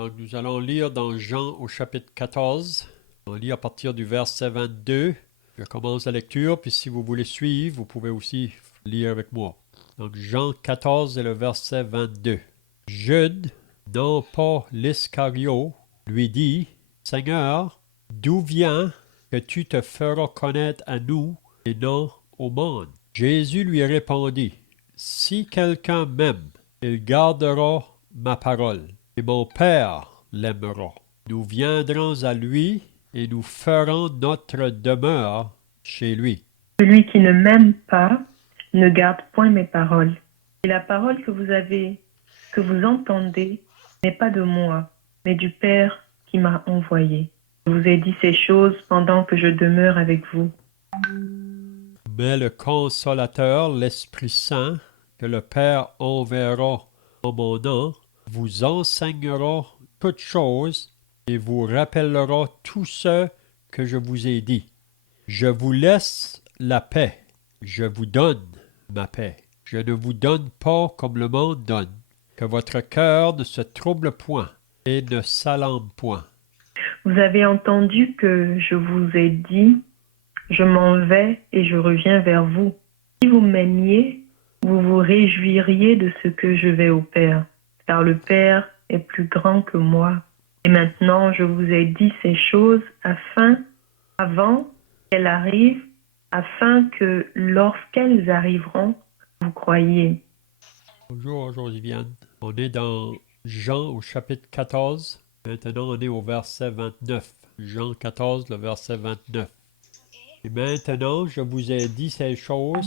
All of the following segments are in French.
Donc, nous allons lire dans Jean au chapitre 14. On lit à partir du verset 22. Je commence la lecture, puis si vous voulez suivre, vous pouvez aussi lire avec moi. Donc, Jean 14 et le verset 22. Jude, non pas l'Iscario, lui dit, Seigneur, d'où vient que tu te feras connaître à nous et non au monde? Jésus lui répondit, Si quelqu'un m'aime, il gardera ma parole, et mon Père l'aimera. Nous viendrons à lui et nous ferons notre demeure chez lui. Celui qui ne m'aime pas ne garde point mes paroles. Et la parole que vous entendez, n'est pas de moi, mais du Père qui m'a envoyé. Je vous ai dit ces choses pendant que je demeure avec vous. Mais le Consolateur, l'Esprit Saint, que le Père enverra en mon nom, vous enseignera toutes choses et vous rappellera tout ce que je vous ai dit. Je vous laisse la paix, je vous donne ma paix. Je ne vous donne pas comme le monde donne. Que votre cœur ne se trouble point et ne s'alarme point. Vous avez entendu que je vous ai dit, je m'en vais et je reviens vers vous. Si vous m'aimiez, vous vous réjouiriez de ce que je vais au Père, car le Père est plus grand que moi. Et maintenant, je vous ai dit ces choses avant qu'elles arrivent, afin que lorsqu'elles arriveront, vous croyiez. Bonjour Josiane. On est dans Jean au chapitre 14. Maintenant on est au verset 29. Jean 14, le verset 29. Et maintenant je vous ai dit ces choses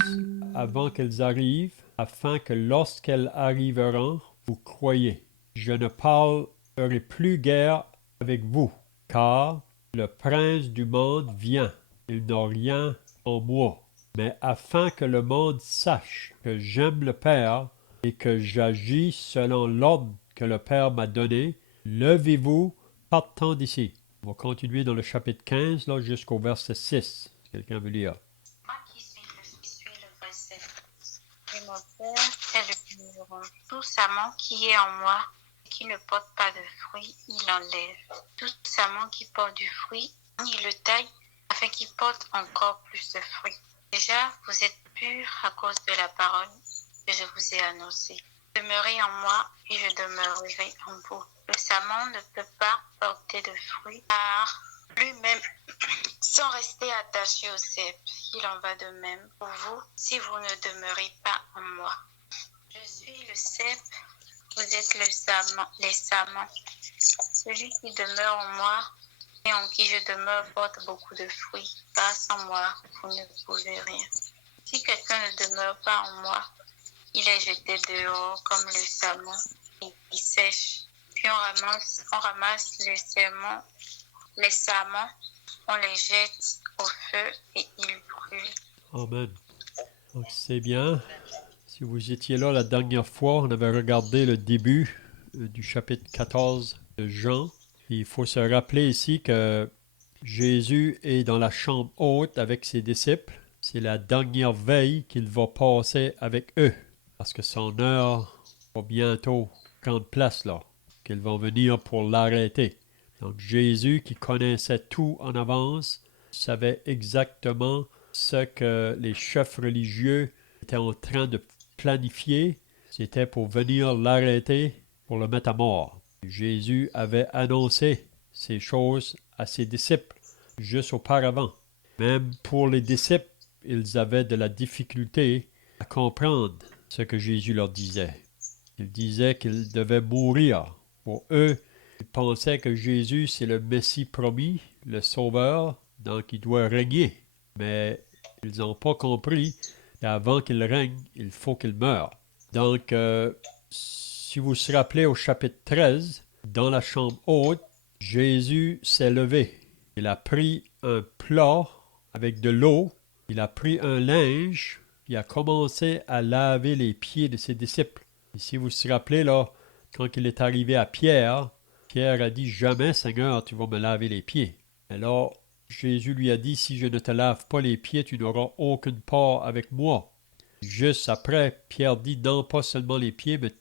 avant qu'elles arrivent, afin que lorsqu'elles arriveront, vous croyiez. Je ne parlerai plus guère avec vous, car le prince du monde vient. Il n'a rien en moi. Mais afin que le monde sache que j'aime le Père et que j'agis selon l'ordre que le Père m'a donné, levez-vous, partons d'ici. On va continuer dans le chapitre 15 là, jusqu'au verset 6. Si quelqu'un veut lire. Moi qui suis le verset. Et mon Père est le vigneron. Tout samon qui est en moi et qui ne porte pas de fruit, il enlève. Tout samon qui porte du fruit, il le taille afin qu'il porte encore plus de fruits. Déjà, vous êtes purs à cause de la parole que je vous ai annoncée. Demeurez en moi et je demeurerai en vous. Le samon ne peut pas porter de fruits car lui-même, sans rester attaché au cep, il en va de même pour vous si vous ne demeurez pas en moi. Je suis le cep, vous êtes les samans. Celui qui demeure en moi et en qui je demeure porte beaucoup de fruits, car sans moi, vous ne pouvez rien. Si quelqu'un ne demeure pas en moi, il est jeté dehors comme le samon et il sèche. Puis on ramasse les samans, on les jette au feu et ils brûlent. Amen. Donc c'est bien. Si vous étiez là la dernière fois, on avait regardé le début du chapitre 14 de Jean. Et il faut se rappeler ici que Jésus est dans la chambre haute avec ses disciples. C'est la dernière veille qu'il va passer avec eux. Parce que son heure va bientôt prendre place là. Qu'ils vont venir pour l'arrêter. Donc Jésus, qui connaissait tout en avance, savait exactement ce que les chefs religieux étaient en train de planifier. C'était pour venir l'arrêter, pour le mettre à mort. Jésus avait annoncé ces choses à ses disciples juste auparavant. Même pour les disciples, ils avaient de la difficulté à comprendre ce que Jésus leur disait. Il disait qu'ils devaient mourir. Pour eux, ils pensaient que Jésus, c'est le Messie promis, le Sauveur, donc il doit régner. Mais ils n'ont pas compris qu'avant qu'il règne, il faut qu'il meure. Donc, si vous vous rappelez au chapitre 13, dans la chambre haute, Jésus s'est levé. Il a pris un plat avec de l'eau, il a pris un linge, il a commencé à laver les pieds de ses disciples. Et si vous vous rappelez, là, quand il est arrivé à Pierre, Pierre a dit « Jamais, Seigneur, tu vas me laver les pieds. » Alors, Jésus lui a dit « Si je ne te lave pas les pieds, tu n'auras aucune part avec moi. » Juste après, Pierre dit « Non, pas seulement les pieds, mais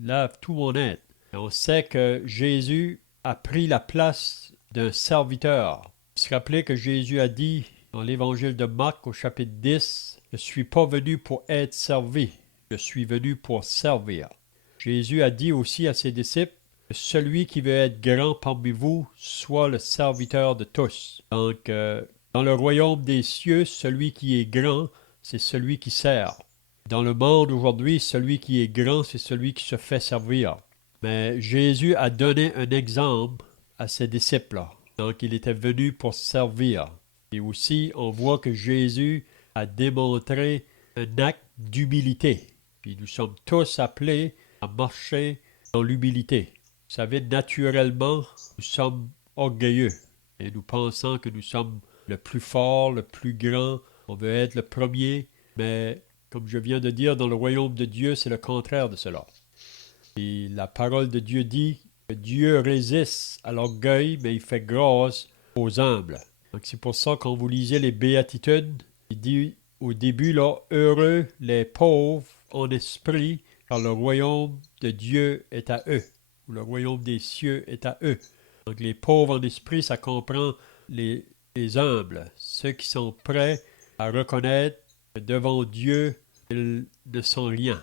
lave tout mon être. » Et on sait que Jésus a pris la place d'un serviteur. Vous vous rappelez que Jésus a dit dans l'évangile de Marc au chapitre 10, « Je ne suis pas venu pour être servi, je suis venu pour servir. » Jésus a dit aussi à ses disciples, « Celui qui veut être grand parmi vous soit le serviteur de tous. » Donc, dans le royaume des cieux, celui qui est grand, c'est celui qui sert. Dans le monde aujourd'hui, celui qui est grand, c'est celui qui se fait servir. Mais Jésus a donné un exemple à ses disciples. Donc, il était venu pour servir. Et aussi, on voit que Jésus a démontré un acte d'humilité. Puis nous sommes tous appelés à marcher dans l'humilité. Vous savez, naturellement, nous sommes orgueilleux et nous pensons que nous sommes le plus fort, le plus grand. On veut être le premier, mais comme je viens de dire, dans le royaume de Dieu, c'est le contraire de cela. Et la parole de Dieu dit que Dieu résiste à l'orgueil, mais il fait grâce aux humbles. Donc c'est pour ça, quand vous lisez les béatitudes, il dit au début, là, heureux les pauvres en esprit, car le royaume de Dieu est à eux, ou le royaume des cieux est à eux. Donc les pauvres en esprit, ça comprend les humbles, ceux qui sont prêts à reconnaître que devant Dieu, ils ne sont rien.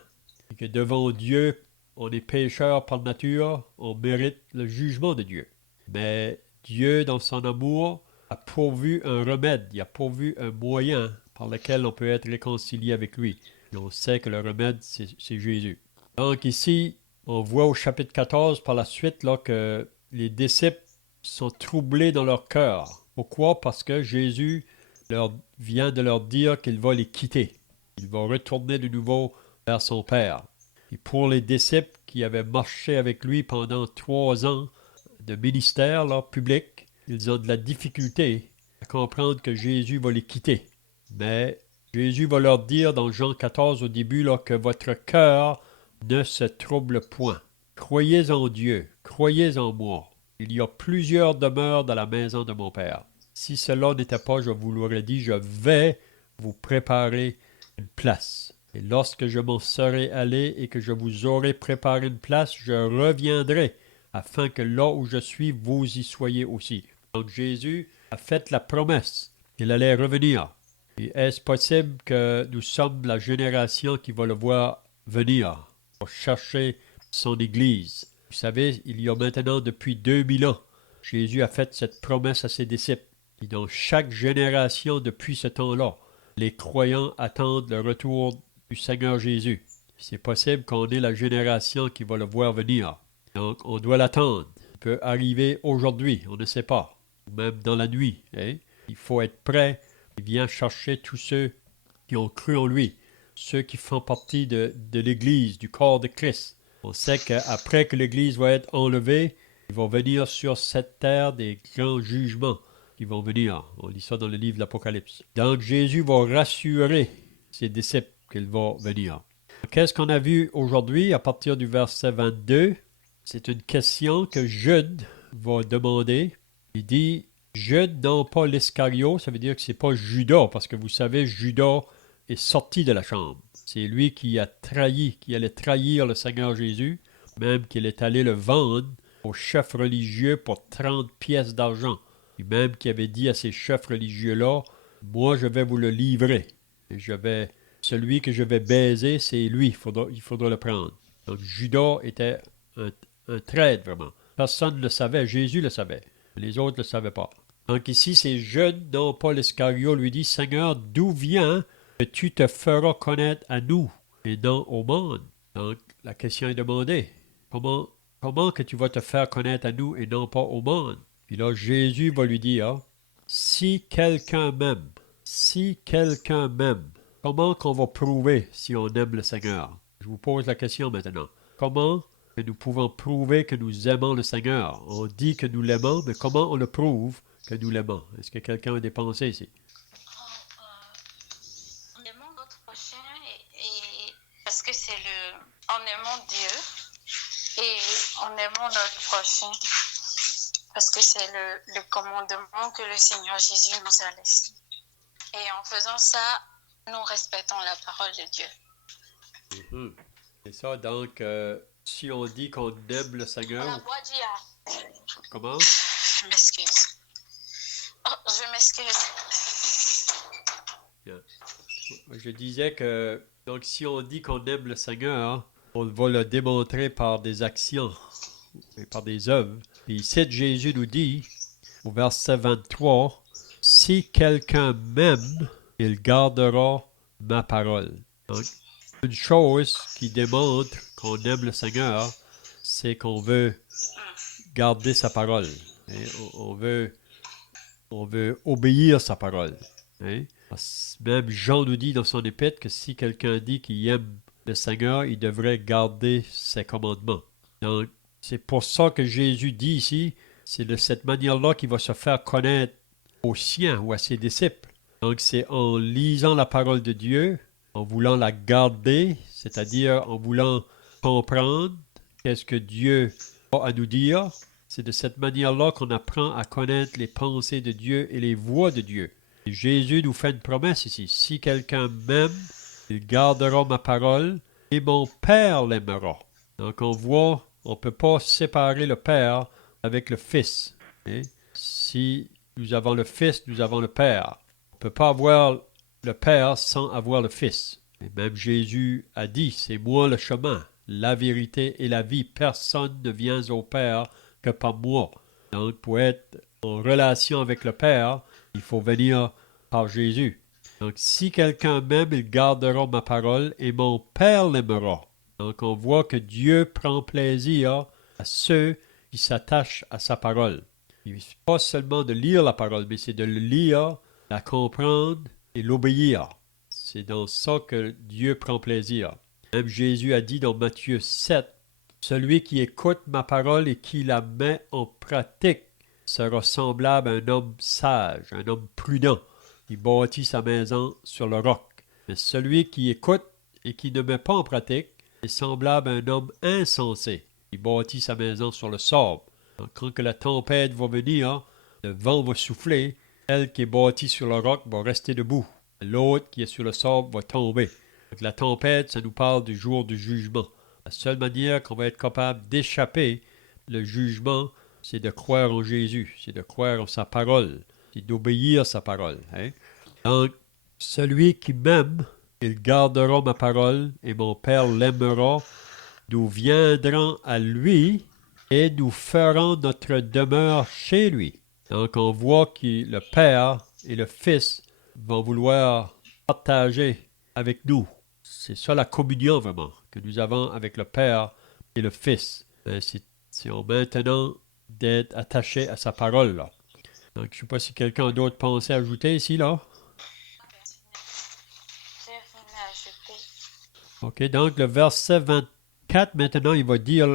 Et que devant Dieu, on est pécheur par nature, on mérite le jugement de Dieu. Mais Dieu, dans son amour, a pourvu un remède, il a pourvu un moyen par lequel on peut être réconcilié avec lui. Et on sait que le remède, c'est Jésus. Donc ici, on voit au chapitre 14 par la suite là, que les disciples sont troublés dans leur cœur. Pourquoi? Parce que Jésus vient de leur dire qu'il va les quitter. Il va retourner de nouveau vers son Père. Et pour les disciples qui avaient marché avec lui pendant 3 ans de ministère là, public, ils ont de la difficulté à comprendre que Jésus va les quitter. Mais Jésus va leur dire dans Jean 14 au début là, que votre cœur ne se trouble point. Croyez en Dieu, croyez en moi. Il y a plusieurs demeures dans la maison de mon Père. Si cela n'était pas, je vous l'aurais dit, je vais vous préparer une place. Et lorsque je m'en serai allé et que je vous aurai préparé une place, je reviendrai, afin que là où je suis, vous y soyez aussi. Donc Jésus a fait la promesse qu'il allait revenir. Et est-ce possible que nous sommes la génération qui va le voir venir pour chercher son Église? Vous savez, il y a maintenant depuis 2000 ans, Jésus a fait cette promesse à ses disciples. Et dans chaque génération depuis ce temps-là, les croyants attendent le retour du Seigneur Jésus. C'est possible qu'on ait la génération qui va le voir venir. Donc, on doit l'attendre. Il peut arriver aujourd'hui, on ne sait pas. Ou même dans la nuit. Hein? Il faut être prêt. Il vient chercher tous ceux qui ont cru en lui. Ceux qui font partie de l'Église, du corps de Christ. On sait qu'après que l'Église va être enlevée, il va venir sur cette terre des grands jugements qui vont venir. On lit ça dans le livre de l'Apocalypse. Donc Jésus va rassurer ses disciples qu'il va venir. Qu'est-ce qu'on a vu aujourd'hui à partir du verset 22? C'est une question que Jude va demander. Il dit, Jude, non pas l'Iscario, ça veut dire que c'est pas Judas, parce que vous savez, Judas est sorti de la chambre. C'est lui qui a trahi, qui allait trahir le Seigneur Jésus, même qu'il est allé le vendre aux chefs religieux pour 30 pièces d'argent. Et même qui avait dit à ces chefs religieux-là, moi je vais vous le livrer. Et celui que je vais baiser, c'est lui, il faudra le prendre. Donc Judas était un traître vraiment. Personne ne le savait, Jésus le savait. Les autres ne le savaient pas. Donc ici, ces jeunes, non pas l'Iscario, lui dit, Seigneur, d'où vient que tu te feras connaître à nous et non au monde? Donc la question est demandée. Comment que tu vas te faire connaître à nous et non pas au monde? Puis là, Jésus va lui dire, si quelqu'un m'aime, comment qu'on va prouver si on aime le Seigneur? Je vous pose la question maintenant. Comment que nous pouvons prouver que nous aimons le Seigneur? On dit que nous l'aimons, mais comment on le prouve que nous l'aimons? Est-ce que quelqu'un a des pensées ici? En aimant notre prochain parce que c'est en aimant Dieu et en aimant notre prochain parce que c'est le commandement que le Seigneur Jésus nous a laissé. Et en faisant ça, nous respectons la parole de Dieu. C'est ça, donc Si on dit qu'on aime le Seigneur, comment? Je m'excuse. Oh, je m'excuse. Bien. Je disais que, donc, si on dit qu'on aime le Seigneur, on va le démontrer par des actions et par des œuvres. Puis ici, Jésus nous dit, au verset 23, si quelqu'un m'aime, il gardera ma parole. Donc, une chose qui démontre qu'on aime le Seigneur, c'est qu'on veut garder sa parole. Et on veut obéir sa parole. Hein? Même Jean nous dit dans son épître que si quelqu'un dit qu'il aime le Seigneur, il devrait garder ses commandements. Donc, c'est pour ça que Jésus dit ici, c'est de cette manière-là qu'il va se faire connaître aux siens ou à ses disciples. Donc, c'est en lisant la parole de Dieu, en voulant la garder, c'est-à-dire en voulant comprendre qu'est-ce que Dieu a à nous dire. C'est de cette manière-là qu'on apprend à connaître les pensées de Dieu et les voies de Dieu. Et Jésus nous fait une promesse ici. Si quelqu'un m'aime, il gardera ma parole et mon Père l'aimera. Donc on voit, on ne peut pas séparer le Père avec le Fils. Et si nous avons le Fils, nous avons le Père. On ne peut pas avoir le Père sans avoir le Fils. Et même Jésus a dit, c'est moi le chemin, la vérité et la vie. Personne ne vient au Père que par moi. Donc pour être en relation avec le Père, il faut venir par Jésus. Donc si quelqu'un m'aime, il gardera ma parole et mon Père l'aimera. Donc on voit que Dieu prend plaisir à ceux qui s'attachent à sa parole. Il ne suffit pas seulement de lire la parole, mais c'est de le lire, la comprendre et l'obéir. C'est dans ça que Dieu prend plaisir. Même Jésus a dit dans Matthieu 7, « Celui qui écoute ma parole et qui la met en pratique sera semblable à un homme sage, un homme prudent, qui bâtit sa maison sur le roc. Mais celui qui écoute et qui ne met pas en pratique est semblable à un homme insensé, qui bâtit sa maison sur le sable. Donc, quand que la tempête va venir, le vent va souffler, elle qui est bâtie sur le roc va rester debout. L'autre qui est sur le sable va tomber. Donc, la tempête, ça nous parle du jour du jugement. La seule manière qu'on va être capable d'échapper le jugement, c'est de croire en Jésus, c'est de croire en sa parole, c'est d'obéir sa parole. Hein? Donc, celui qui m'aime, il gardera ma parole et mon Père l'aimera. Nous viendrons à lui et nous ferons notre demeure chez lui. Donc, on voit que le Père et le Fils vont vouloir partager avec nous. C'est ça la communion vraiment que nous avons avec le Père et le Fils. C'est maintenant d'être attaché à sa parole. Là. Donc, je ne sais pas si quelqu'un d'autre pensait ajouter ici, là. OK, donc le verset 24, maintenant, il va dire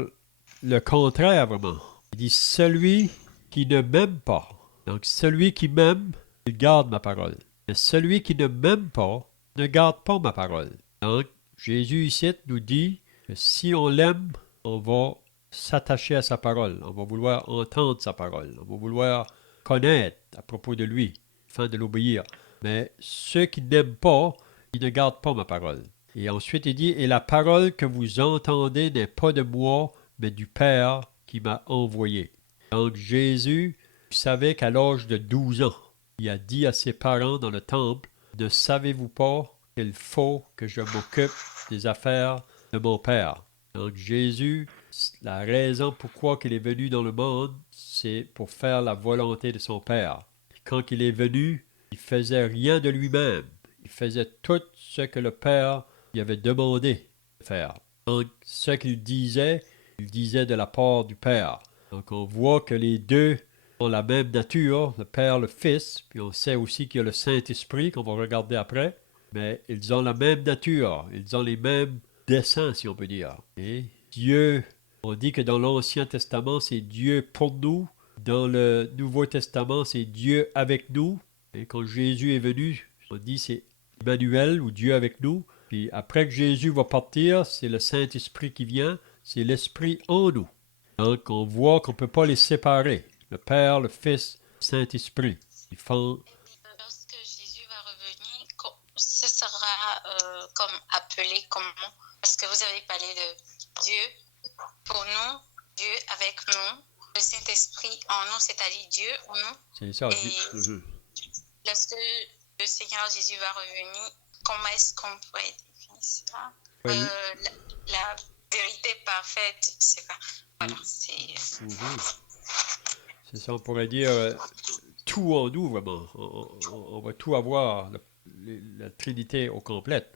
le contraire vraiment. Il dit, celui qui ne m'aime pas. Donc, celui qui m'aime, il garde ma parole. Mais celui qui ne m'aime pas, ne garde pas ma parole. Donc, Jésus ici nous dit que si on l'aime, on va s'attacher à sa parole. On va vouloir entendre sa parole. On va vouloir connaître à propos de lui, afin de l'obéir. Mais ceux qui n'aiment pas, ils ne gardent pas ma parole. Et ensuite, il dit, « Et la parole que vous entendez n'est pas de moi, mais du Père qui m'a envoyé. » Donc, Jésus savait qu'à l'âge de 12 ans, il a dit à ses parents dans le temple, « Ne savez-vous pas qu'il faut que je m'occupe des affaires de mon Père? » Donc, Jésus, la raison pourquoi il est venu dans le monde, c'est pour faire la volonté de son Père. Quand il est venu, il faisait rien de lui-même. Il faisait tout ce que le Père lui avait demandé de faire. Donc, ce qu'il disait de la part du Père. Donc, on voit que les deux ont la même nature, le Père, le Fils, puis on sait aussi qu'il y a le Saint-Esprit, qu'on va regarder après, mais ils ont la même nature, ils ont les mêmes desseins, si on peut dire. Et Dieu, on dit que dans l'Ancien Testament, c'est Dieu pour nous. Dans le Nouveau Testament, c'est Dieu avec nous. Et quand Jésus est venu, on dit c'est Emmanuel ou Dieu avec nous. Puis après que Jésus va partir, c'est le Saint-Esprit qui vient, c'est l'Esprit en nous. Donc on voit qu'on ne peut pas les séparer. Le Père, le Fils, le Saint-Esprit. Ils font... Lorsque Jésus va revenir, ce sera comme appelé comment? Parce que vous avez parlé de Dieu pour nous, Dieu avec nous, le Saint-Esprit en nous, c'est-à-dire Dieu en nous. C'est ça. Et lorsque le Seigneur Jésus va revenir, comment est-ce qu'on pourrait définir ça? Oui. La vérité parfaite, c'est pas. Voilà, c'est. C'est ça, on pourrait dire tout en nous, vraiment. On va tout avoir, la Trinité au complet.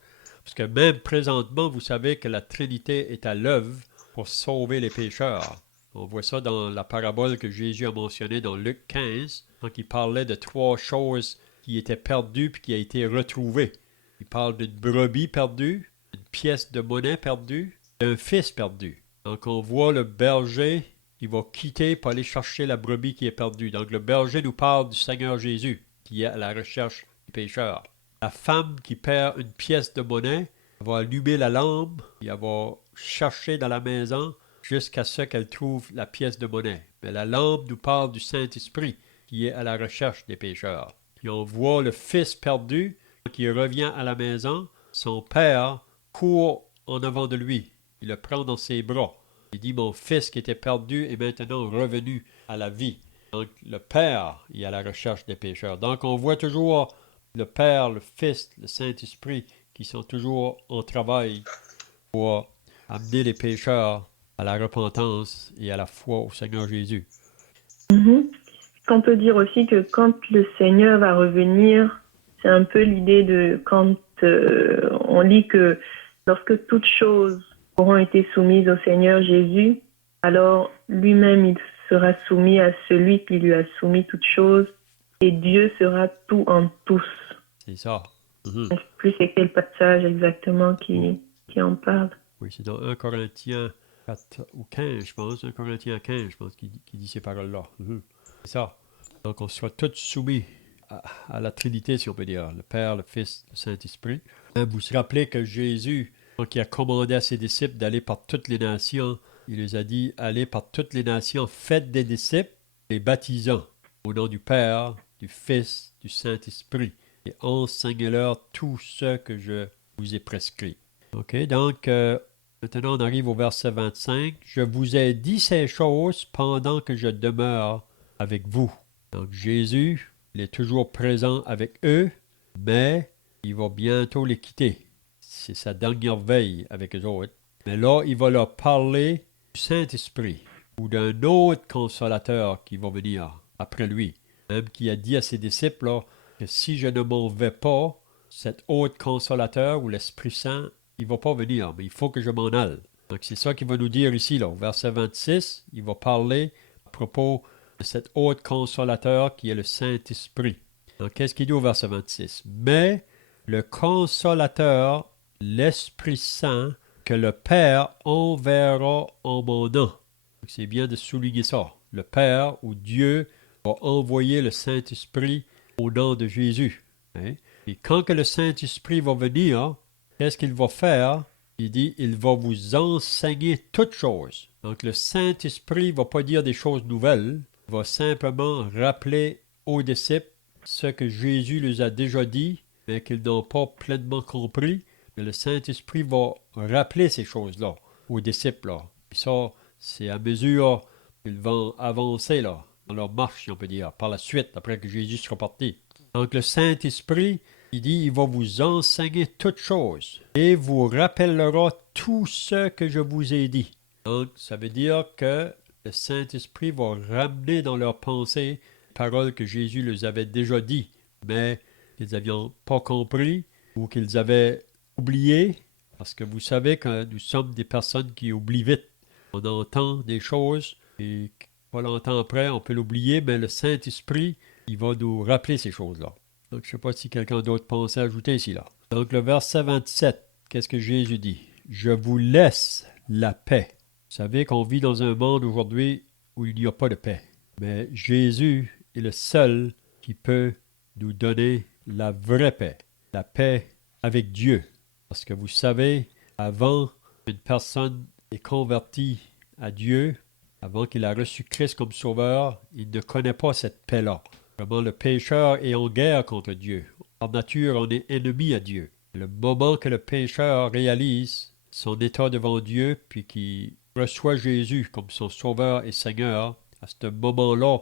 Parce que même présentement, vous savez que la Trinité est à l'œuvre pour sauver les pécheurs. On voit ça dans la parabole que Jésus a mentionnée dans Luc 15, quand il parlait de 3 choses qui étaient perdues puis qui a été retrouvées. Il parle d'une brebis perdue, d'une pièce de monnaie perdue, d'un fils perdu. Donc on voit le berger qui va quitter pour aller chercher la brebis qui est perdue. Donc le berger nous parle du Seigneur Jésus qui est à la recherche du pécheur. La femme qui perd une pièce de monnaie, elle va allumer la lampe et elle va chercher dans la maison jusqu'à ce qu'elle trouve la pièce de monnaie. Mais la lampe nous parle du Saint-Esprit qui est à la recherche des pécheurs. Puis on voit le fils perdu qui revient à la maison. Son père court en avant de lui. Il le prend dans ses bras. Il dit, mon fils qui était perdu est maintenant revenu à la vie. Donc le père est à la recherche des pécheurs. Donc on voit toujours le Père, le Fils, le Saint-Esprit qui sont toujours en travail pour amener les pécheurs à la repentance et à la foi au Seigneur Jésus. On peut dire aussi que quand le Seigneur va revenir, c'est un peu l'idée de quand on lit que lorsque toutes choses auront été soumises au Seigneur Jésus, alors lui-même il sera soumis à celui qui lui a soumis toutes choses et Dieu sera tout en tous. C'est ça. Je ne sais plus c'est quel passage exactement qui en parle. Oui, c'est dans 1 Corinthiens 4 ou 15, je pense. 1 Corinthiens 15, je pense, qui dit ces paroles-là. C'est ça. Donc, on sera tous soumis à la Trinité, si on peut dire. Le Père, le Fils, le Saint-Esprit. Vous vous rappelez que Jésus, donc, il a commandé à ses disciples d'aller par toutes les nations. Il les a dit, allez par toutes les nations, faites des disciples, les baptisant au nom du Père, du Fils, du Saint-Esprit. Et enseignez-leur tout ce que je vous ai prescrit. OK, donc, maintenant on arrive au verset 25. Je vous ai dit ces choses pendant que je demeure avec vous. Donc, Jésus, il est toujours présent avec eux, mais il va bientôt les quitter. C'est sa dernière veille avec eux autres. Mais là, il va leur parler du Saint-Esprit ou d'un autre consolateur qui va venir après lui. Même qui a dit à ses disciples là, que si je ne m'en vais pas, cet autre consolateur ou l'Esprit Saint, il ne va pas venir, mais il faut que je m'en aille. Donc c'est ça qu'il va nous dire ici, là, au verset 26, il va parler à propos de cet autre consolateur qui est le Saint-Esprit. Donc qu'est-ce qu'il dit au verset 26? Mais le consolateur, l'Esprit Saint, que le Père enverra en mon nom. Donc c'est bien de souligner ça. Le Père ou Dieu va envoyer le Saint-Esprit au nom de Jésus. Hein? Et quand que le Saint-Esprit va venir, qu'est-ce qu'il va faire? Il dit, il va vous enseigner toutes choses. Donc le Saint-Esprit ne va pas dire des choses nouvelles, il va simplement rappeler aux disciples ce que Jésus leur a déjà dit, mais qu'ils n'ont pas pleinement compris. Mais le Saint-Esprit va rappeler ces choses-là aux disciples. Là. Et ça, c'est à mesure qu'ils vont avancer là, dans leur marche, si on peut dire, par la suite, après que Jésus sera parti. Donc le Saint-Esprit, il dit, il va vous enseigner toutes choses et vous rappellera tout ce que je vous ai dit. Donc, ça veut dire que le Saint-Esprit va ramener dans leur pensée les paroles que Jésus leur avait déjà dit, mais qu'ils n'avaient pas compris ou qu'ils avaient oublié, parce que vous savez que nous sommes des personnes qui oublient vite. On entend des choses et pas longtemps après, on peut l'oublier, mais le Saint-Esprit, il va nous rappeler ces choses-là. Donc, je ne sais pas si quelqu'un d'autre pensait ajouter ici, là. Donc, le verset 27, qu'est-ce que Jésus dit? Je vous laisse la paix. Vous savez qu'on vit dans un monde aujourd'hui où il n'y a pas de paix. Mais Jésus est le seul qui peut nous donner la vraie paix. La paix avec Dieu. Parce que vous savez, avant qu'une personne est convertie à Dieu, avant qu'il a reçu Christ comme sauveur, il ne connaît pas cette paix-là. Vraiment, le pécheur est en guerre contre Dieu. Par nature, on est ennemi à Dieu. Le moment que le pécheur réalise son état devant Dieu, puis qu'il reçoit Jésus comme son Sauveur et Seigneur, à ce moment-là,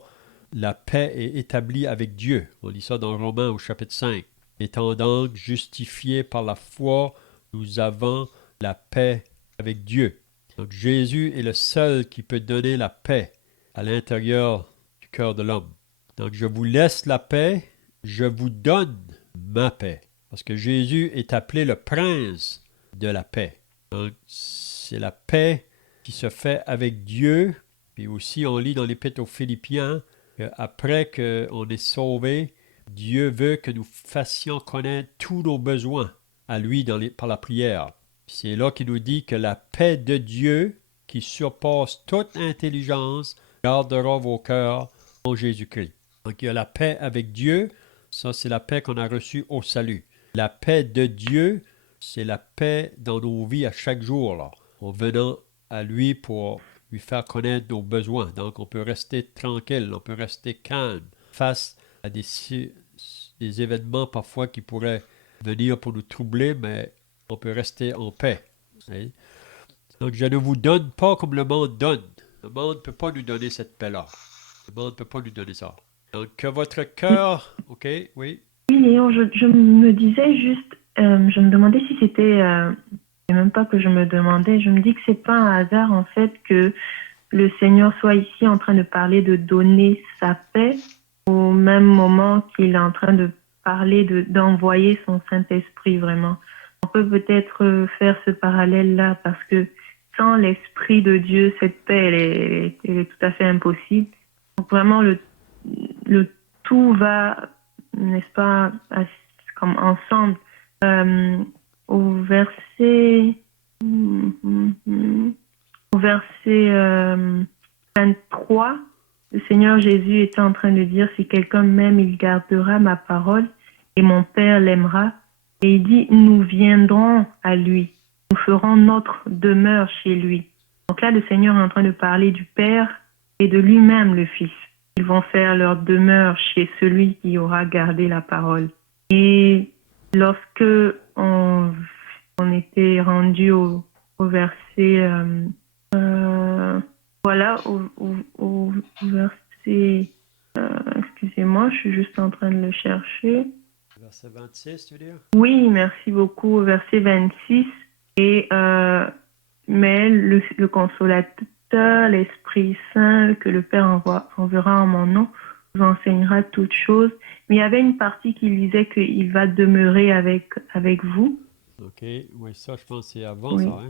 la paix est établie avec Dieu. On lit ça dans Romains au chapitre 5. Étant donc justifiés par la foi, nous avons la paix avec Dieu. Donc Jésus est le seul qui peut donner la paix à l'intérieur du cœur de l'homme. Donc je vous laisse la paix, je vous donne ma paix. Parce que Jésus est appelé le prince de la paix. Donc c'est la paix qui se fait avec Dieu. Puis aussi on lit dans l'Épître aux Philippiens qu'après qu'on est sauvé, Dieu veut que nous fassions connaître tous nos besoins à lui par la prière. C'est là qu'il nous dit que la paix de Dieu, qui surpasse toute intelligence, gardera vos cœurs en Jésus-Christ. Donc il y a la paix avec Dieu, ça c'est la paix qu'on a reçue au salut. La paix de Dieu, c'est la paix dans nos vies à chaque jour, là, en venant à lui pour lui faire connaître nos besoins. Donc on peut rester tranquille, on peut rester calme face à des événements parfois qui pourraient venir pour nous troubler, mais on peut rester en paix. Hein? Donc, je ne vous donne pas comme le monde donne. Le monde ne peut pas nous donner cette paix-là. Le monde ne peut pas nous donner ça. Donc, que votre cœur... OK, oui? Oui, Léon, je me disais juste, je me demandais si c'était, c'est même pas que je me demandais, je me dis que c'est pas un hasard en fait que le Seigneur soit ici en train de parler de donner sa paix au même moment qu'il est en train de parler d'envoyer son Saint-Esprit vraiment. On peut peut-être faire ce parallèle-là parce que sans l'Esprit de Dieu, cette paix, elle est tout à fait impossible. Donc vraiment, le tout va, n'est-ce pas, comme ensemble. Au verset 23, le Seigneur Jésus était en train de dire, si quelqu'un m'aime, il gardera ma parole et mon Père l'aimera. Et il dit, nous viendrons à lui, nous ferons notre demeure chez lui. Donc là, le Seigneur est en train de parler du Père et de lui-même, le Fils. Ils vont faire leur demeure chez celui qui aura gardé la parole. Et lorsque on était rendu au verset, voilà, au verset, excusez-moi, je suis juste en train de le chercher. Verset 26, tu veux dire? Oui, merci beaucoup. Au verset 26. Et, mais le consolateur, l'Esprit Saint, que le Père enverra en mon nom, vous enseignera toutes choses. Mais il y avait une partie qui disait qu'il va demeurer avec vous. OK, oui, ça, je pense que c'est avant Oui. ça, hein?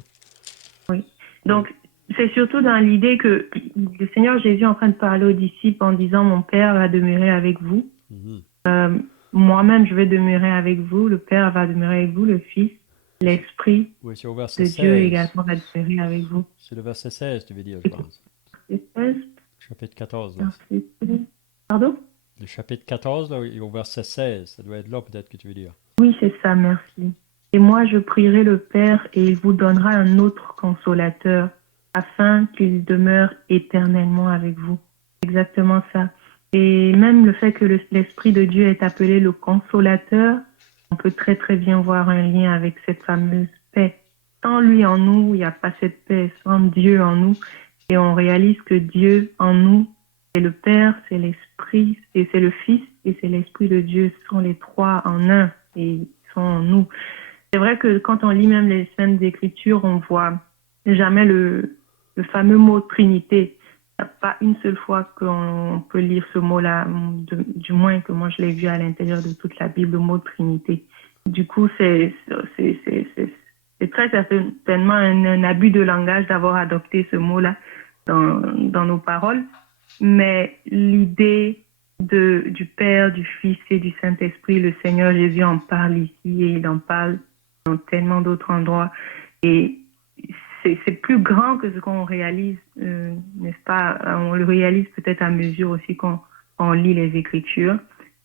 Oui. Donc, c'est surtout dans l'idée que le Seigneur Jésus est en train de parler aux disciples en disant, mon Père va demeurer avec vous. Moi-même, je vais demeurer avec vous. Le Père va demeurer avec vous, le Fils. L'Esprit Oui, c'est au verset de 16. Dieu également va demeurer avec vous. C'est le verset 16, tu veux dire, je pense. Verset 16. Chapitre 14, là. Verset 16. Pardon? Le chapitre 14, là, et au verset 16. Ça doit être là, peut-être, que tu veux dire. Oui, c'est ça, merci. Et moi, je prierai le Père et il vous donnera un autre consolateur afin qu'il demeure éternellement avec vous. Exactement ça. Et même le fait que l'Esprit de Dieu est appelé le consolateur, on peut très très bien voir un lien avec cette fameuse paix. Sans lui en nous, il n'y a pas cette paix. Sans Dieu en nous, et on réalise que Dieu en nous, c'est le Père, c'est l'Esprit, et c'est le Fils, et c'est l'Esprit de Dieu. Ce sont les trois en un, et ils sont en nous. C'est vrai que quand on lit même les Saintes Écritures, on voit jamais le fameux mot Trinité. Il n'y a pas une seule fois qu'on peut lire ce mot-là, du moins que moi je l'ai vu à l'intérieur de toute la Bible, le mot Trinité. Du coup, c'est très certainement un abus de langage d'avoir adopté ce mot-là dans nos paroles. Mais l'idée du Père, du Fils et du Saint-Esprit, le Seigneur Jésus en parle ici et il en parle dans tellement d'autres endroits. Et c'est plus grand que ce qu'on réalise, n'est-ce pas? On le réalise peut-être à mesure aussi quand on lit les Écritures.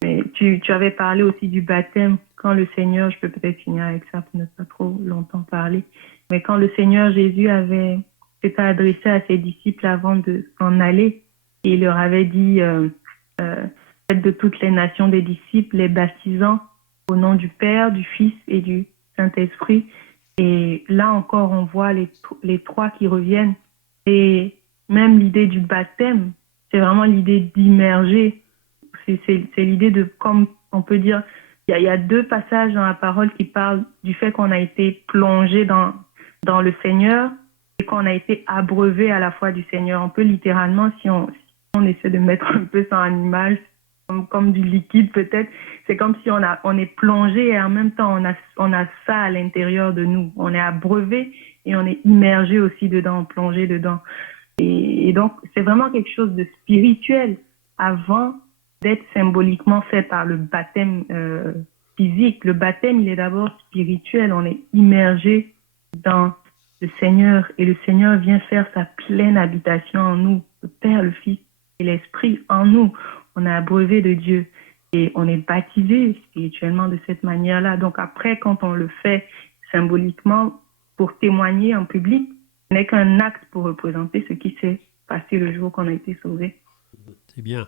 Mais tu avais parlé aussi du baptême. Quand le Seigneur, je peux peut-être finir avec ça pour ne pas trop longtemps parler, mais quand le Seigneur Jésus s'était adressé à ses disciples avant de s'en aller, et il leur avait dit, faites de toutes les nations des disciples, les baptisant au nom du Père, du Fils et du Saint-Esprit. Et là encore, on voit les trois qui reviennent. Et même l'idée du baptême, c'est vraiment l'idée d'immerger. C'est l'idée de, comme on peut dire, il y a deux passages dans la parole qui parlent du fait qu'on a été plongé dans le Seigneur et qu'on a été abreuvé à la fois du Seigneur. On peut littéralement, si on essaie de mettre un peu ça en image, comme du liquide peut-être, c'est comme si on est plongé et en même temps on a ça à l'intérieur de nous. On est abreuvé et on est immergé aussi dedans, plongé dedans. Et donc c'est vraiment quelque chose de spirituel avant d'être symboliquement fait par le baptême physique. Le baptême, il est d'abord spirituel. On est immergé dans le Seigneur et le Seigneur vient faire sa pleine habitation en nous. Le Père, le Fils et l'Esprit en nous. On est abreuvé de Dieu et on est baptisé spirituellement de cette manière-là. Donc après, quand on le fait symboliquement pour témoigner en public, ce n'est qu'un acte pour représenter ce qui s'est passé le jour qu'on a été sauvé. C'est bien.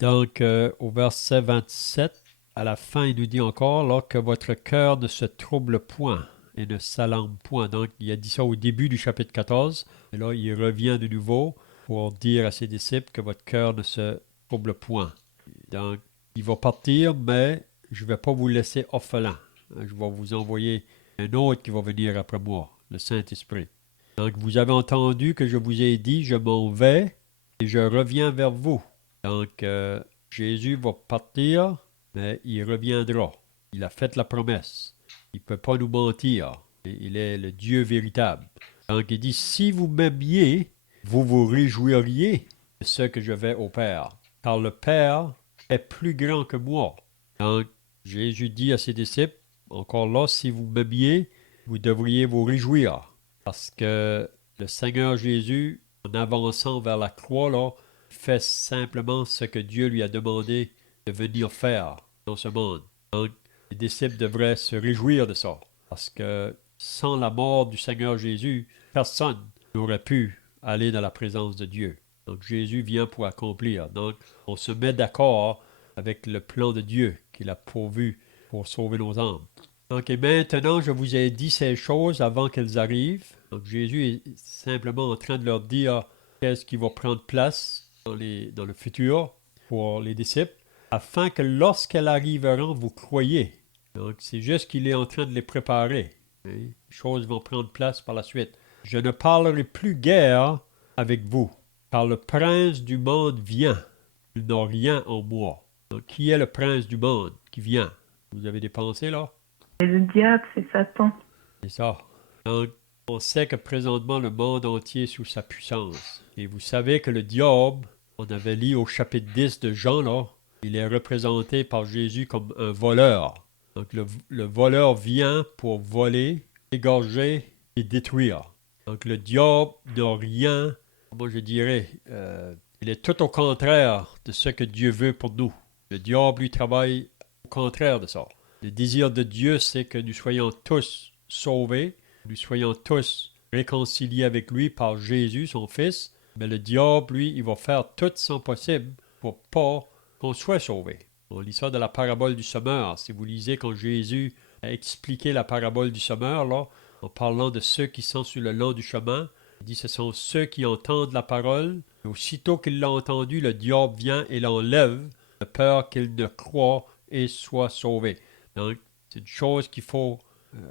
Donc, au verset 27, à la fin, il nous dit encore, là, que votre cœur ne se trouble point et ne s'alarme point. Donc, il a dit ça au début du chapitre 14. Et là, il revient de nouveau pour dire à ses disciples que votre cœur ne se trouble point. Donc, il va partir, mais je ne vais pas vous laisser orphelin. Je vais vous envoyer un autre qui va venir après moi, le Saint-Esprit. Donc, vous avez entendu que je vous ai dit, je m'en vais et je reviens vers vous. Donc, Jésus va partir, mais il reviendra. Il a fait la promesse. Il ne peut pas nous mentir. Il est le Dieu véritable. Donc, il dit, si vous m'aimiez, vous vous réjouiriez de ce que je vais au Père. Car le Père est plus grand que moi. Donc, Jésus dit à ses disciples, encore là, si vous m'aimiez, vous devriez vous réjouir. Parce que le Seigneur Jésus, en avançant vers la croix, là, fait simplement ce que Dieu lui a demandé de venir faire dans ce monde. Donc, les disciples devraient se réjouir de ça. Parce que sans la mort du Seigneur Jésus, personne n'aurait pu aller dans la présence de Dieu. Donc, Jésus vient pour accomplir. Donc, on se met d'accord avec le plan de Dieu qu'il a pourvu pour sauver nos âmes. Donc, et maintenant, je vous ai dit ces choses avant qu'elles arrivent. Donc, Jésus est simplement en train de leur dire qu'est-ce qui va prendre place dans le futur pour les disciples, afin que lorsqu'elles arriveront, vous croyez. Donc, c'est juste qu'il est en train de les préparer. Les choses vont prendre place par la suite. Je ne parlerai plus guère avec vous, car le prince du monde vient. Il n'a rien en moi. Donc, qui est le prince du monde qui vient? Vous avez des pensées là? Et le diable, c'est Satan. C'est ça. Donc, on sait que présentement le monde entier est sous sa puissance. Et vous savez que le diable, on avait lu au chapitre 10 de Jean, là, il est représenté par Jésus comme un voleur. Donc le voleur vient pour voler, égorger et détruire. Donc le diable n'a rien, moi je dirais, il est tout au contraire de ce que Dieu veut pour nous. Le diable lui travaille au contraire de ça. Le désir de Dieu, c'est que nous soyons tous sauvés, nous soyons tous réconciliés avec lui par Jésus, son Fils. Mais le diable, lui, il va faire tout son possible pour pas qu'on soit sauvé. On lit ça dans la parabole du semeur. Si vous lisez quand Jésus a expliqué la parabole du semeur, là, en parlant de ceux qui sont sur le long du chemin, il dit ce sont ceux qui entendent la parole. Et aussitôt qu'il l'a entendu, le diable vient et l'enlève de peur qu'il ne croie et soit sauvé. Donc, c'est une chose qu'il faut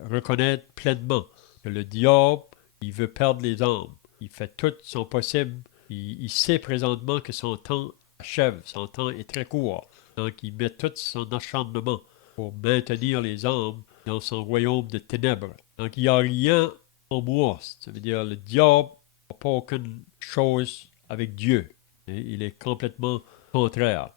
reconnaître pleinement, que le diable, il veut perdre les âmes. Il fait tout son possible. Il sait présentement que son temps achève. Son temps est très court. Donc, il met tout son acharnement pour maintenir les âmes dans son royaume de ténèbres. Donc, il n'y a rien en moi. Ça veut dire le diable n'a pas aucune chose avec Dieu. Et il est complètement contraire.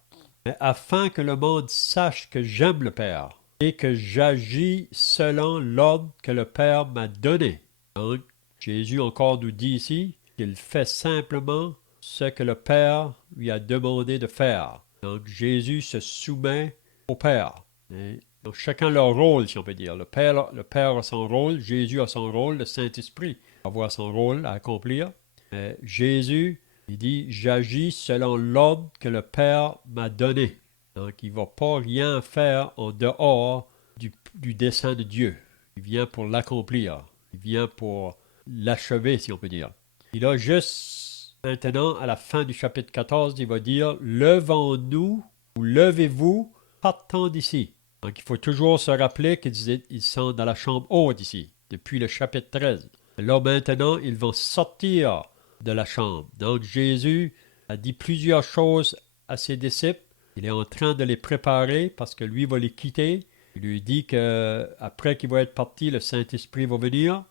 Mais afin que le monde sache que j'aime le Père et que j'agis selon l'ordre que le Père m'a donné. Donc, Jésus encore nous dit ici qu'il fait simplement ce que le Père lui a demandé de faire. Donc Jésus se soumet au Père. Et donc chacun leur rôle, si on peut dire. Le Père a son rôle, Jésus a son rôle, le Saint-Esprit va avoir son rôle à accomplir. Mais Jésus, il dit, j'agis selon l'ordre que le Père m'a donné. Donc il ne va pas rien faire en dehors du dessein de Dieu. Il vient pour l'accomplir. Il vient pour l'achever, si on peut dire. Et là, juste maintenant, à la fin du chapitre 14, il va dire « Levons-nous ou levez-vous, partons d'ici ». Donc, il faut toujours se rappeler qu'ils sont dans la chambre haute ici, depuis le chapitre 13. Là, maintenant, ils vont sortir de la chambre. Donc, Jésus a dit plusieurs choses à ses disciples. Il est en train de les préparer parce que lui va les quitter. Il lui dit qu'après qu'il va être parti, le Saint-Esprit va venir.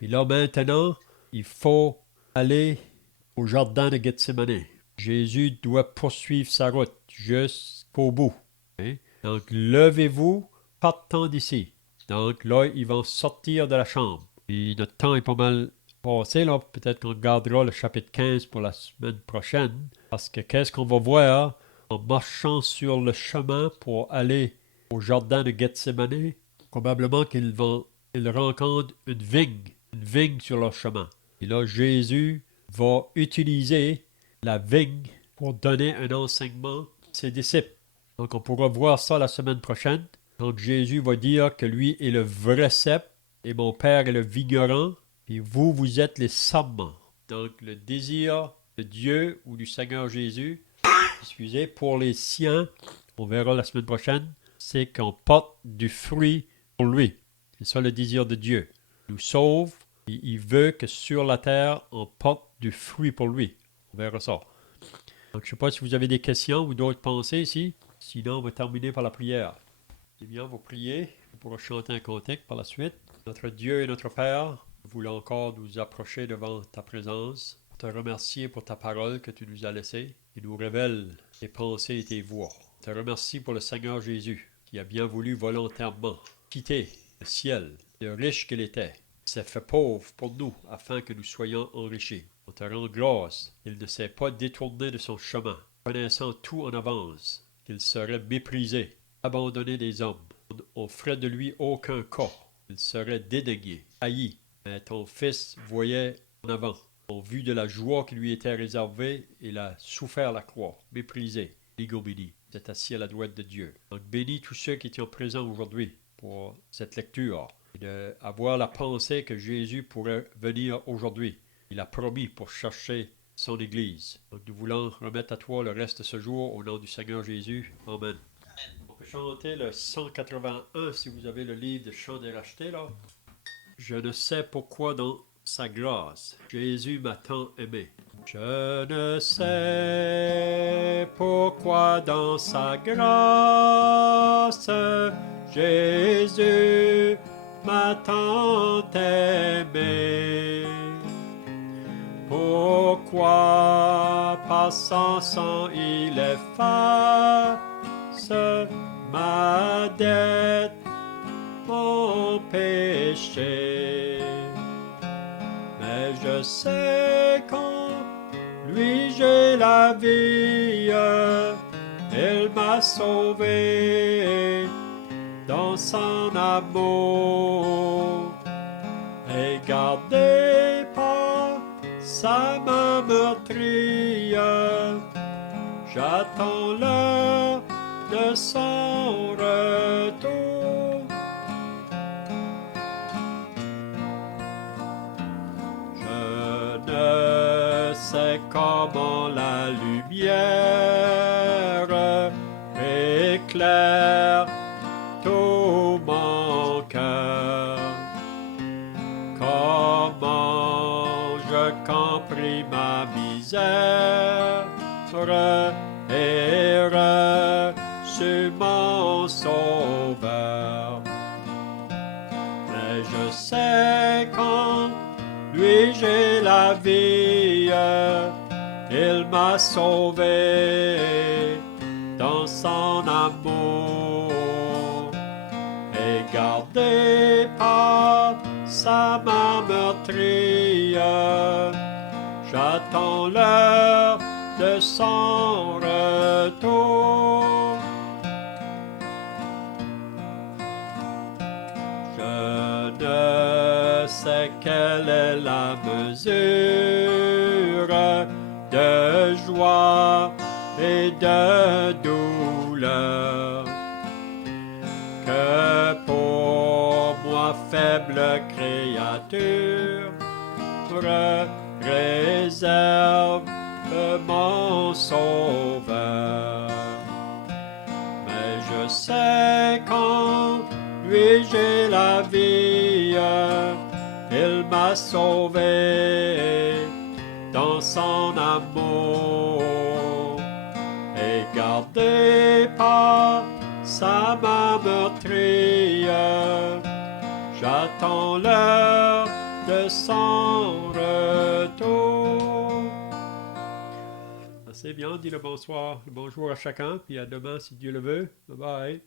Et là, maintenant, il faut aller au jardin de Gethsémane. Jésus doit poursuivre sa route jusqu'au bout. Hein? Donc, levez-vous, partons d'ici. Donc, là, ils vont sortir de la chambre. Et notre temps est pas mal passé, là. Peut-être qu'on gardera le chapitre 15 pour la semaine prochaine. Parce que qu'est-ce qu'on va voir en marchant sur le chemin pour aller au jardin de Gethsémane? Probablement qu'ils rencontrent une vigne sur leur chemin. Et là, Jésus va utiliser la vigne pour donner un enseignement à ses disciples. Donc, on pourra voir ça la semaine prochaine. Donc, Jésus va dire que lui est le vrai cep et mon Père est le vigneron et vous, vous êtes les sarments. Donc, le désir de Dieu ou du Seigneur Jésus, pour les siens, on verra la semaine prochaine, c'est qu'on porte du fruit pour lui. C'est ça le désir de Dieu. Il nous sauve et il veut que sur la terre, on porte du fruit pour lui. On verra ça. Donc, je ne sais pas si vous avez des questions ou d'autres pensées ici. Sinon, on va terminer par la prière. Eh bien, vous priez. On pourra chanter un cantique par la suite. Notre Dieu et notre Père, nous voulons encore nous approcher devant ta présence, te remercier pour ta parole que tu nous as laissée et nous révèle tes pensées et tes voies. Te remercie pour le Seigneur Jésus qui a bien voulu volontairement quitter le ciel, le riche qu'il était, s'est fait pauvre pour nous afin que nous soyons enrichis. On te rend grâce. Il ne s'est pas détourné de son chemin, connaissant tout en avance, qu'il serait méprisé, abandonné des hommes. On ferait de lui aucun cas. Il serait dédaigné, haï. Mais ton fils voyait en avant, en vue de la joie qui lui était réservée, il a souffert la croix, méprisé, ignominie. Il est assis à la droite de Dieu. Donc bénis tous ceux qui étaient présents aujourd'hui pour cette lecture. Et d'avoir la pensée que Jésus pourrait venir aujourd'hui. Il a promis pour chercher son Église. Donc nous voulons remettre à toi le reste de ce jour au nom du Seigneur Jésus. Amen. On peut chanter le 181 si vous avez le livre de chants des rachetés là. Je ne sais pourquoi dans sa grâce, Jésus m'a tant aimé. Je ne sais pourquoi dans sa grâce, Jésus m'a tant aimé. Pourquoi par son sang il efface ma dette, mon péché. Mais je sais qu'en lui j'ai la vie, il m'a sauvé dans son amour et gardé par sa main meurtrie. J'attends l'heure de son retour. Je ne sais comment la lumière éclaire tout mon cœur. Comment je compris ma misère et reçu mon sauveur. Mais je sais qu'en lui j'ai la vie, il m'a sauvé dans son amour et gardé par sa main meurtrie. J'attends l'heure de son retour. Je ne sais quelle est la mesure de joie et de douleur que pour moi faible créature réserve mon sauveur. Mais je sais qu'en lui j'ai la vie, il m'a sauvé dans son amour et gardé par sa main meurtrie. J'attends l'heure de son retour. C'est bien, dis le bonsoir, le bonjour à chacun, puis à demain si Dieu le veut. Bye bye.